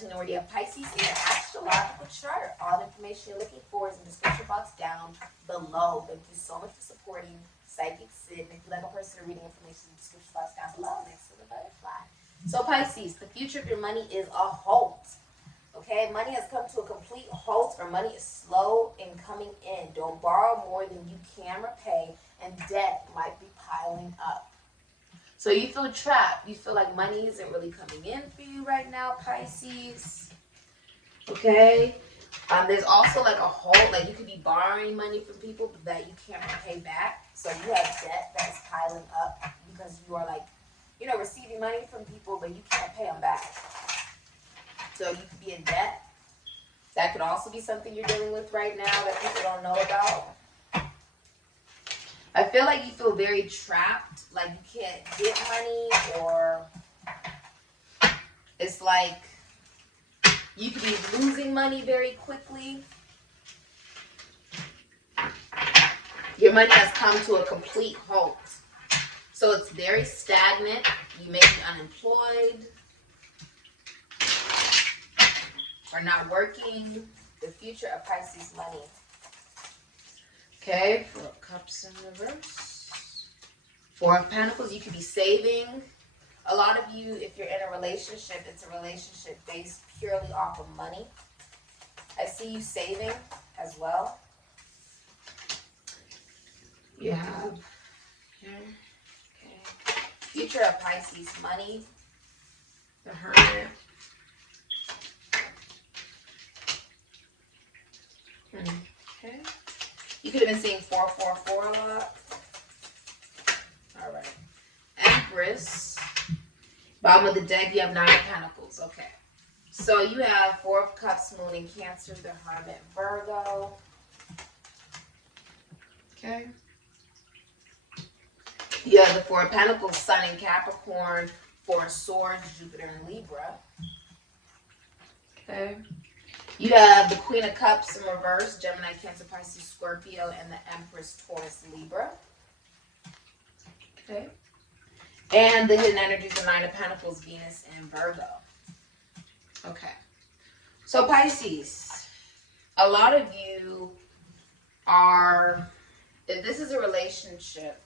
continuity of Pisces in your astrological chart. All the information you're looking for is in the description box down below. Thank you so much for supporting Sikiksyd. If you'd like a personal reading information in the description box down below next to the butterfly. So Pisces, the future of your money is a halt. Okay, money has come to a complete halt, or money is slow in coming in. Don't borrow more than you can repay, and debt might be piling up. So you feel trapped. You feel like money isn't really coming in for you right now, Pisces. Okay. There's also like a hole, like you could be borrowing money from people that you can't pay back. So you have debt that is piling up because you are like, you know, receiving money from people, but you can't pay them back. So you could be in debt. That could also be something you're dealing with right now that people don't know about. I feel like you feel very trapped, like you can't get money, or it's like you could be losing money very quickly. Your money has come to a complete halt. So it's very stagnant. You may be unemployed or not working. The future of Pisces money. Okay, 4 of Cups in reverse. 4 of Pentacles, you could be saving. A lot of you, if you're in a relationship, it's a relationship based purely off of money. I see you saving as well. You have here, okay. Future of Pisces money. The Hermit. Okay. You could have been seeing 444 a lot. All right. Empress. Bottom of the deck, you have 9 of Pentacles. Okay. So you have 4 of Cups, Moon in Cancer, the Hermit, Virgo. Okay. You have the 4 of Pentacles, Sun in Capricorn, 4 of Swords, Jupiter in Libra. Okay. You have the Queen of Cups in reverse, Gemini, Cancer, Pisces, Scorpio, and the Empress, Taurus, Libra. Okay. And the hidden energies of 9 of Pentacles, Venus, and Virgo. Okay. So Pisces, a lot of you are, if this is a relationship,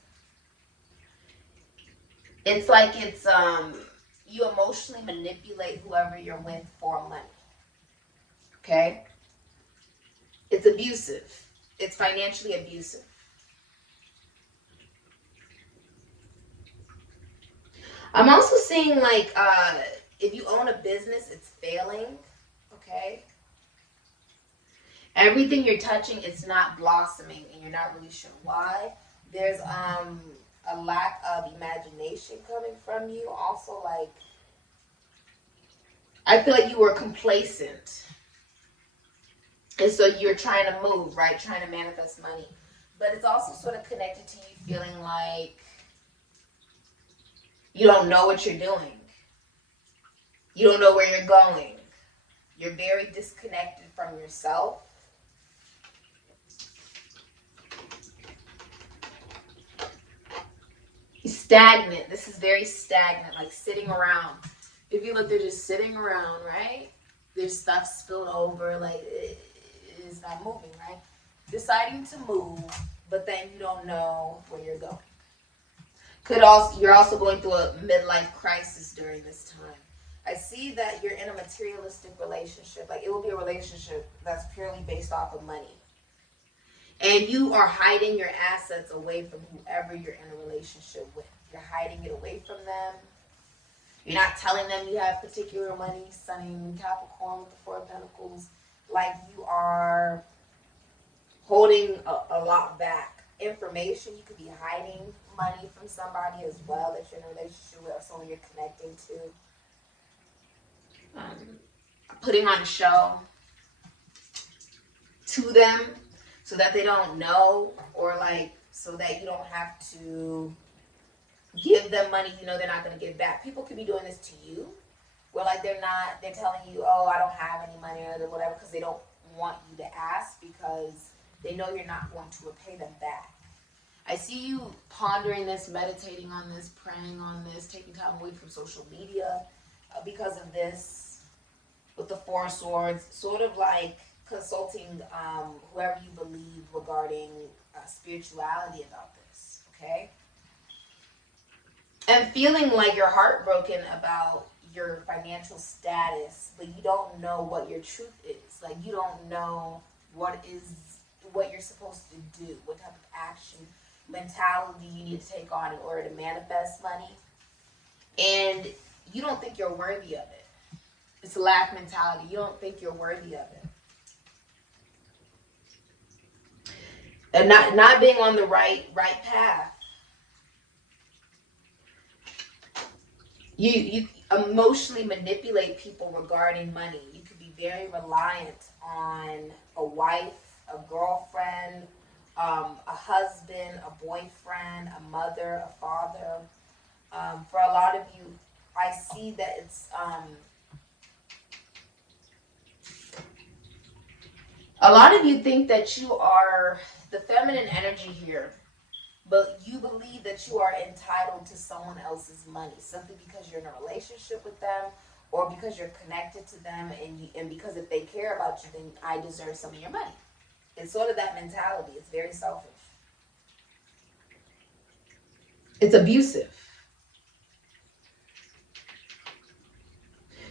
it's like it's, you emotionally manipulate whoever you're with for money. Okay? It's abusive. It's financially abusive. I'm also seeing like if you own a business, it's failing. Okay? Everything you're touching, it's not blossoming, and you're not really sure why. There's a lack of imagination coming from you. Also, like, I feel like you were complacent. And so you're trying to move, right? Trying to manifest money. But it's also sort of connected to you feeling like you don't know what you're doing. You don't know where you're going. You're very disconnected from yourself. Stagnant. This is very stagnant, like sitting around. If you look, they're just sitting around, right? There's stuff spilled over, like it is not moving, right? Deciding to move, but then you don't know where you're going. You're also going through a midlife crisis during this time. I see that you're in a materialistic relationship. Like, it will be a relationship that's purely based off of money. And you are hiding your assets away from whoever you're in a relationship with. You're hiding it away from them. You're not telling them you have particular money. Sun in Capricorn with the 4 of Pentacles. Like, you are holding a lot back. Information, you could be hiding money from somebody as well that you're in a relationship with, or someone you're connecting to. Putting on a show to them so that they don't know, or like so that you don't have to give them money you know they're not going to give back. People could be doing this to you where like they're telling you, oh, I don't have any money or whatever, because they don't want you to ask, because they know you're not going to repay them back. I see you pondering this, meditating on this, praying on this, taking time away from social media because of this. with the Four of Swords, sort of like consulting whoever you believe regarding spirituality about this, okay? And feeling like you're heartbroken about your financial status, but you don't know what your truth is. Like, you don't know what you're supposed to do, what type of action, mentality you need to take on in order to manifest money. And you don't think you're worthy of it. It's a lack mentality. You don't think you're worthy of it. And not being on the right path. You emotionally manipulate people regarding money. You could be very reliant on a wife, a girlfriend, a husband, a boyfriend, a mother, a father. For a lot of you, I see that it's a lot of you think that you are the feminine energy here, but you believe that you are entitled to someone else's money simply because you're in a relationship with them, or because you're connected to them, and because if they care about you, then I deserve some of your money. It's sort of that mentality. It's very selfish. It's abusive.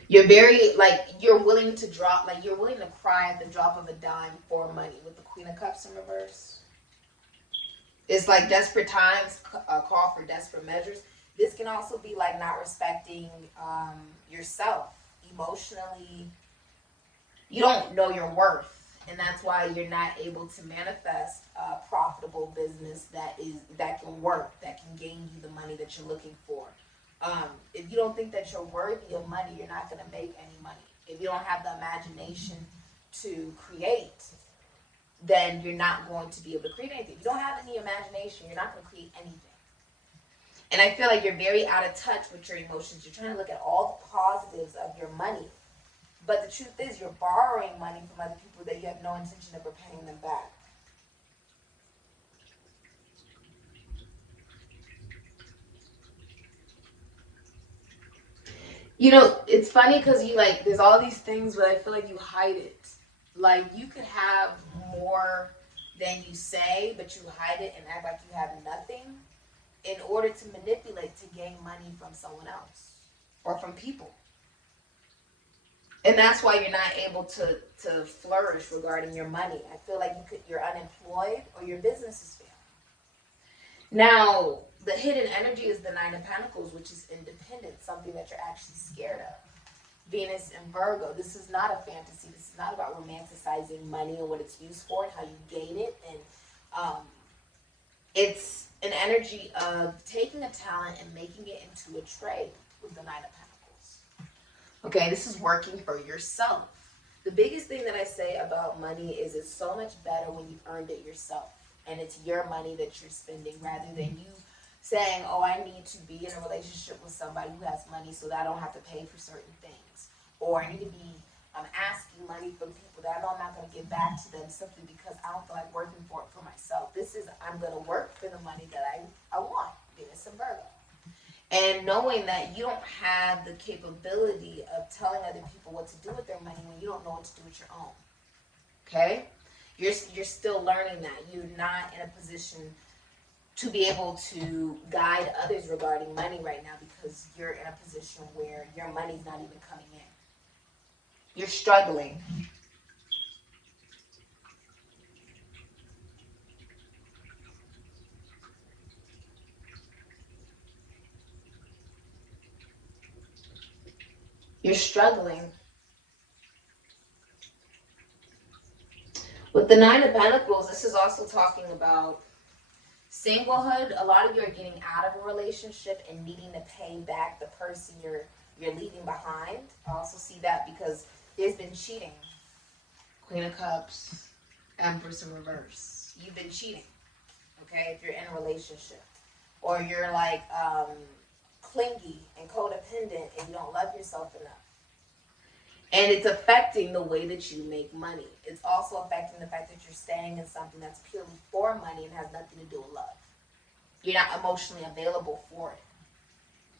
You're very, like, you're willing to drop, like, you're willing to cry at the drop of a dime for money with the Queen of Cups in reverse. It's like desperate times call for desperate measures. This can also be like not respecting yourself emotionally. You don't know your worth, and that's why you're not able to manifest a profitable business that can work, that can gain you the money that you're looking for. If you don't think that you're worthy of money, you're not going to make any money. If you don't have the imagination to create, then you're not going to be able to create anything. If you don't have any imagination, you're not going to create anything. And I feel like you're very out of touch with your emotions. You're trying to look at all the positives of your money. But the truth is, you're borrowing money from other people that you have no intention of repaying them back. You know, it's funny because you like, there's all these things, but I feel like you hide it. Like, you could have more than you say, but you hide it and act like you have nothing in order to manipulate to gain money from someone else or from people. And that's why you're not able to flourish regarding your money. I feel like you're unemployed or your business is failing. Now, the hidden energy is the Nine of Pentacles, which is independence, something that you're actually scared of. Venus and Virgo. This is not a fantasy. This is not about romanticizing money and what it's used for and how you gain it. And it's an energy of taking a talent and making it into a trade with the Nine of Pentacles. Okay, this is working for yourself. The biggest thing that I say about money is it's so much better when you've earned it yourself. And it's your money that you're spending rather than you saying, oh, I need to be in a relationship with somebody who has money so that I don't have to pay for certain things. Or I need to be asking money from people that I know I'm not going to give back to them simply because I don't feel like working for it for myself. This is, I'm going to work for the money that I want. Venus and Virgo. And knowing that you don't have the capability of telling other people what to do with their money when you don't know what to do with your own. Okay? You're still learning that. You're not in a position to be able to guide others regarding money right now because you're in a position where your money's not even coming in. You're struggling. You're struggling. With the Nine of Pentacles, this is also talking about singlehood. A lot of you are getting out of a relationship and needing to pay back the person you're leaving behind. I also see that because there's been cheating. Queen of Cups, Empress in reverse. You've been cheating, okay, if you're in a relationship. Or you're like clingy and codependent and you don't love yourself enough. And it's affecting the way that you make money. It's also affecting the fact that you're staying in something that's purely for money and has nothing to do with love. You're not emotionally available for it.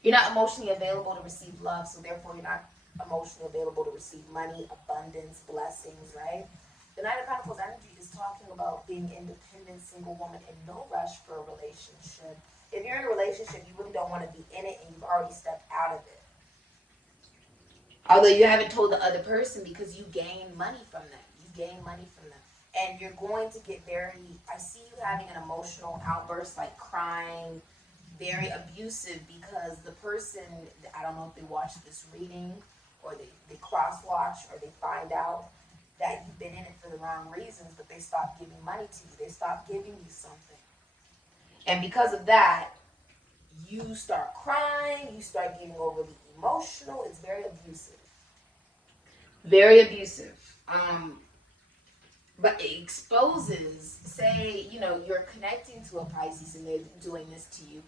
You're not emotionally available to receive love, so therefore you're not emotionally available to receive money, abundance, blessings, right? The Knight of Pentacles energy is talking about being independent, single woman, in no rush for a relationship. If you're in a relationship, you really don't want to be in it, and you've already stepped out of it. Although you haven't told the other person, because you gain money from them. You gain money from them. And you're going to get very, I see you having an emotional outburst, like crying, very abusive, because the person, I don't know if they watch this reading, or they cross-watch, or they find out that you've been in it for the wrong reasons, but they stop giving money to you. They stop giving you something. And because of that, you start crying, you start getting overly emotional. It's very abusive. Very abusive. But it exposes, say, you know, you're connecting to a Pisces and they're doing this to you.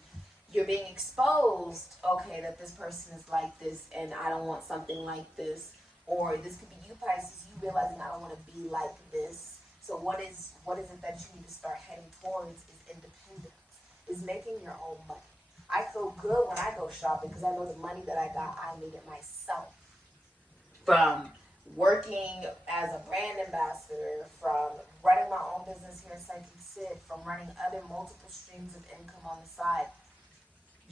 You're being exposed, okay, that this person is like this and I don't want something like this. Or this could be you, Pisces, you realizing I don't want to be like this. So what is it that you need to start heading towards is independence, is making your own money. I feel good when I go shopping because I know the money that I got, I made it myself. From working as a brand ambassador, from running my own business here in Sikiksyd, from running other multiple streams of income on the side.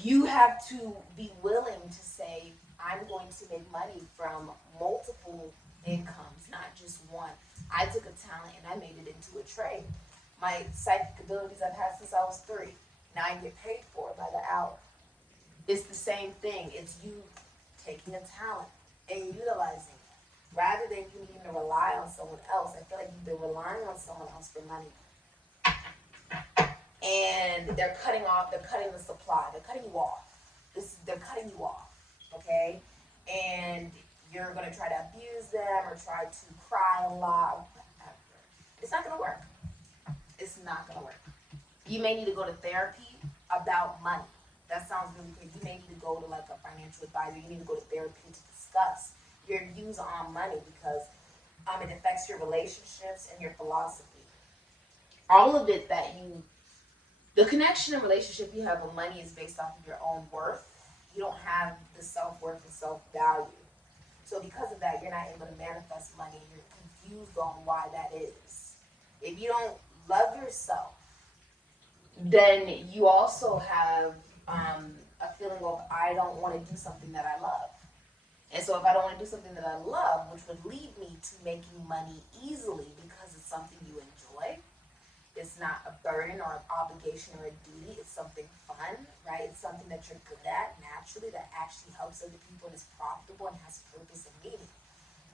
You have to be willing to say, I'm going to make money from multiple incomes, not just one. I took a talent and I made it into a trade. My psychic abilities I've had since I was 3. Now I get paid for it by the hour. It's the same thing. It's you taking a talent and utilizing it. Rather than you needing to rely on someone else. I feel like you've been relying on someone else for money. And they're cutting the supply, they're cutting you off. They're cutting you off, okay? And you're gonna try to abuse them or try to cry a lot, whatever. It's not gonna work. It's not gonna work. You may need to go to therapy about money. That sounds really good. You may need to go to like a financial advisor. You need to go to therapy to discuss your views on money, because it affects your relationships and your philosophy. All of it the connection and relationship you have with money is based off of your own worth. You don't have the self-worth and self-value. So because of that, you're not able to manifest money. You're confused on why that is. If you don't love yourself, then you also have a feeling of, I don't want to do something that I love. And so if I don't want to do something that I love, which would lead me to making money easily because it's something you enjoy, it's not a burden or an obligation or a duty, it's something fun, right? It's something that you're good at naturally, that actually helps other people and is profitable and has purpose and meaning,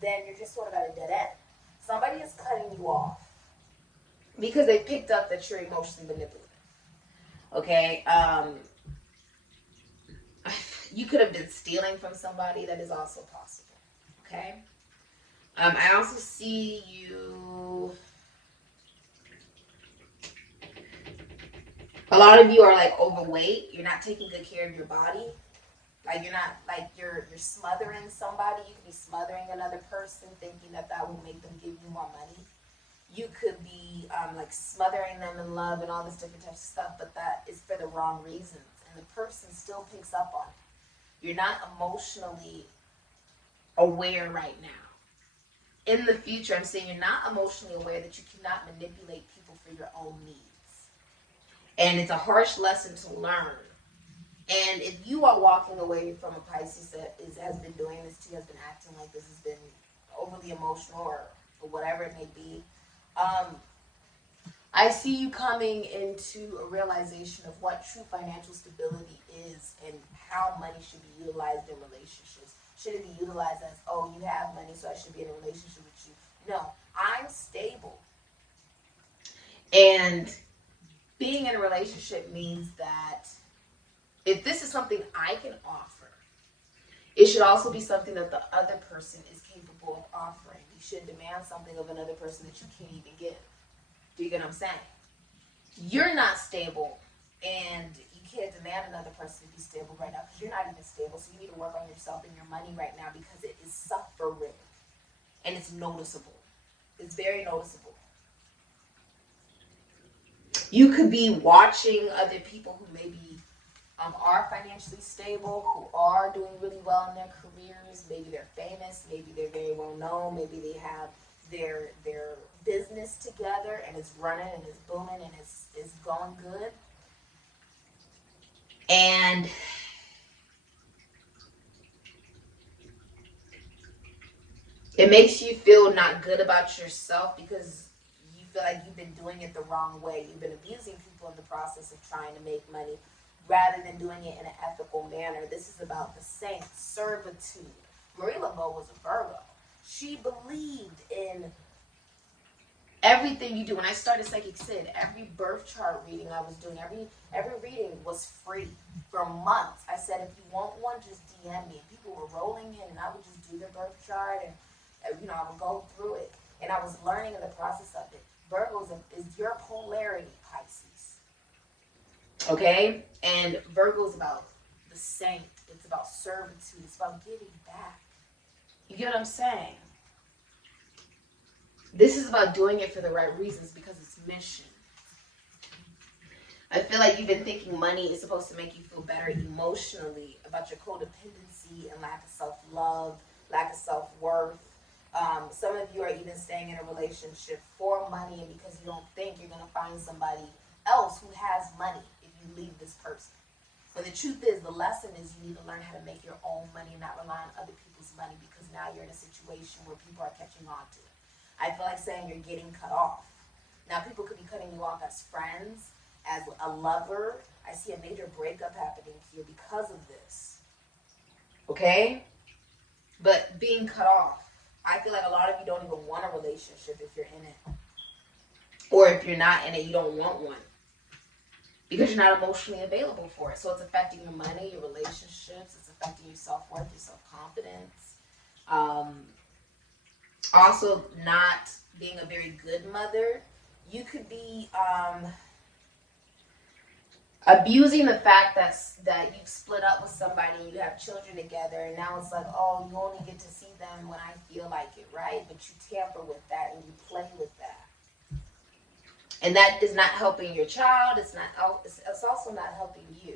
then you're just sort of at a dead end. Somebody is cutting you off because they picked up that you're emotionally manipulative. Okay? You could have been stealing from somebody. That is also possible. Okay? I also see you... A lot of you are like overweight. You're not taking good care of your body. Like you're smothering somebody. You could be smothering another person, thinking that will make them give you more money. You could be like smothering them in love and all this different types of stuff, but that is for the wrong reasons, and the person still picks up on it. You're not emotionally aware right now. In the future, I'm saying you're not emotionally aware that you cannot manipulate people for your own needs. And it's a harsh lesson to learn. And if you are walking away from a Pisces that has been doing this to you, has been acting like this, has been overly emotional or whatever it may be, I see you coming into a realization of what true financial stability is and how money should be utilized in relationships. Should it be utilized as, oh, you have money, so I should be in a relationship with you? No, I'm stable. And being in a relationship means that if this is something I can offer, it should also be something that the other person is capable of offering. You shouldn't demand something of another person that you can't even give. Do you get what I'm saying? You're not stable, and you can't demand another person to be stable right now because you're not even stable. So you need to work on yourself and your money right now because it is suffering, and it's noticeable. It's very noticeable. You could be watching other people who may be are financially stable, who are doing really well in their careers. Maybe they're famous, maybe they're very well known, maybe they have their business together and it's running and it's booming and it's going good. And it makes you feel not good about yourself because you feel like you've been doing it the wrong way. You've been abusing people in the process of trying to make money rather than doing it in an ethical manner. This is about the saint servitude. Marie Laveau was a Virgo. She believed in everything you do. When I started Sikiksyd, every birth chart reading I was doing, every reading was free for months. I said, if you want one, just DM me. People were rolling in, and I would just do their birth chart, and I would go through it, and I was learning in the process of it. Virgo is your polarity, Pisces. Okay, and Virgo is about the saint. It's about servitude. It's about giving back. You get what I'm saying? This is about doing it for the right reasons because it's mission. I feel like you've been thinking money is supposed to make you feel better emotionally about your codependency and lack of self-love, lack of self-worth. Some of you are even staying in a relationship for money and because you don't think you're going to find somebody else who has money if you leave this person. But the truth is, the lesson is you need to learn how to make your own money and not rely on other people's money because now you're in a situation where people are catching on to it. I feel like saying you're getting cut off. Now, people could be cutting you off as friends, as a lover. I see a major breakup happening here because of this. Okay? But being cut off. I feel like a lot of you don't even want a relationship if you're in it. Or if you're not in it, you don't want one. Because you're not emotionally available for it. So it's affecting your money, your relationships. It's affecting your self-worth, your self-confidence. Also, not being a very good mother. You could be abusing the fact that you've split up with somebody and you have children together, and now it's like, oh, you only get to see them when I feel like it, right? But you tamper with that and you play with that. And that is not helping your child. It's also not helping you.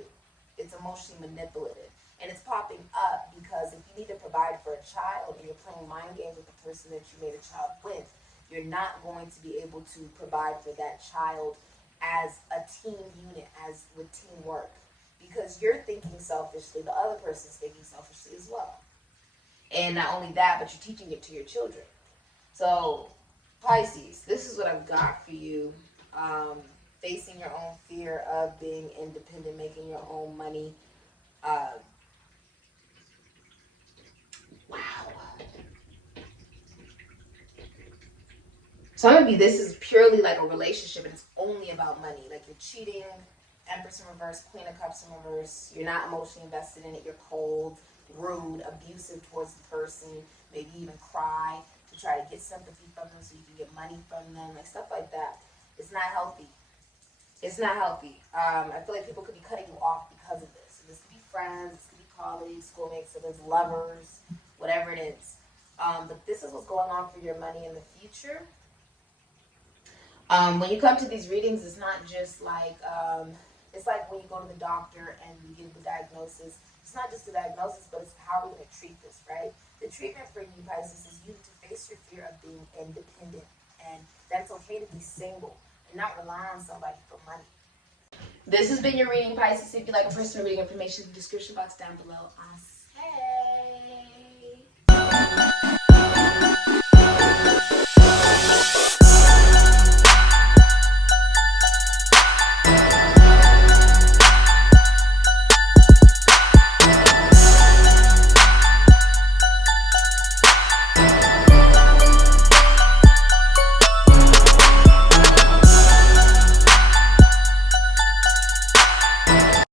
It's emotionally manipulative. And it's popping up because if you need to provide for a child and you're playing mind games with the person that you made a child with, you're not going to be able to provide for that child as a team unit, as with teamwork. Because you're thinking selfishly, the other person's thinking selfishly as well. And not only that, but you're teaching it to your children. So, Pisces, this is what I've got for you. Facing your own fear of being independent, making your own money. Wow. Some of you, this is purely like a relationship and it's only about money. Like you're cheating, Empress in reverse, Queen of Cups in reverse. You're not emotionally invested in it. You're cold, rude, abusive towards the person. Maybe even cry to try to get sympathy from them so you can get money from them. Like stuff like that. It's not healthy. It's not healthy. I feel like people could be cutting you off because of this. So this could be friends, this could be colleagues, schoolmates, siblings, lovers, whatever it is. But this is what's going on for your money in the future. When you come to these readings, it's not just like, it's like when you go to the doctor and you give the diagnosis. It's not just the diagnosis, but it's how we're going to treat this, right? The treatment for you, Pisces, is you to face your fear of being independent. And that it's okay to be single and not rely on somebody for money. This has been your reading, Pisces. If you'd like a personal reading information, in the description box down below. I said.